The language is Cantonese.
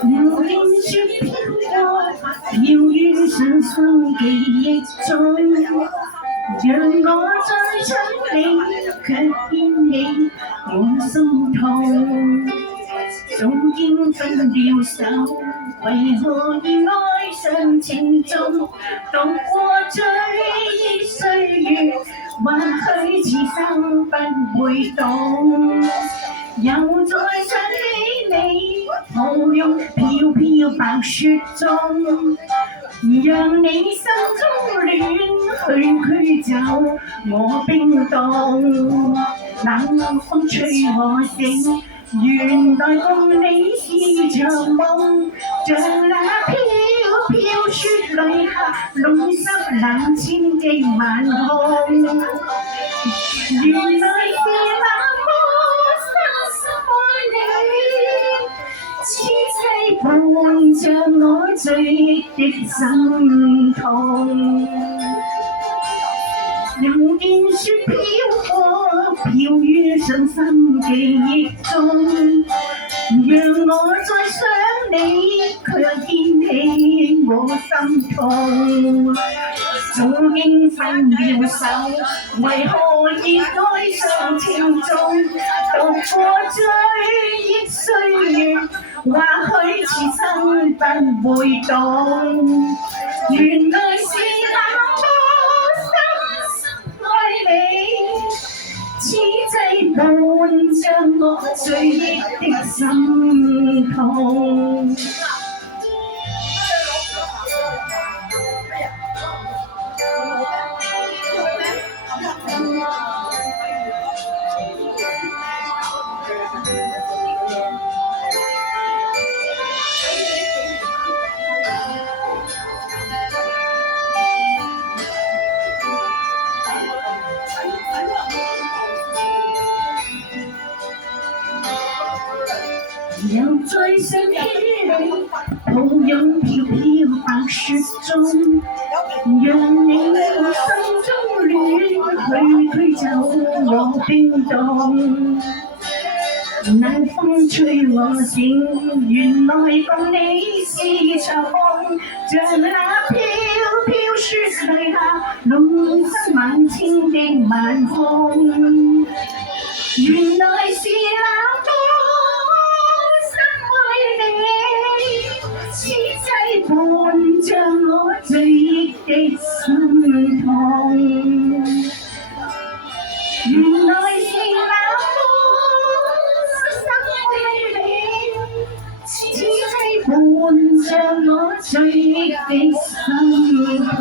流年雪飄過，飄於深深記憶中。讓我再想你，卻牽起我心痛。縱經分了手，為何要愛上情重？度過追憶歲月，或許此生不會懂。又再想起你，抱擁飄飄白雪中，讓你心中戀去走，我冰凍。冷風吹我醒，原來共你是場夢，像那飄飄雪淚下，弄濕冷清的晚空。原來是那此際伴着我醉的心痛，用電雪飄過，飄於深深記憶中，讓我再想你，卻牽起我心痛。早經分了手，為何要愛上情重？度過追憶歲月，或許此生不會懂。原來是那麼深愛你，此際伴着我醉憶的心痛。又再想起你，抱擁飄飄白雪中，讓你心中戀去走，我冰凍。冷風吹我醒，原來共你是場夢，像那飄飄雪淚下，弄濕晚清的晚空。原來是那麼此際伴着我醉憶的心痛，原來是那麼深愛你，此際伴着我醉憶的心痛。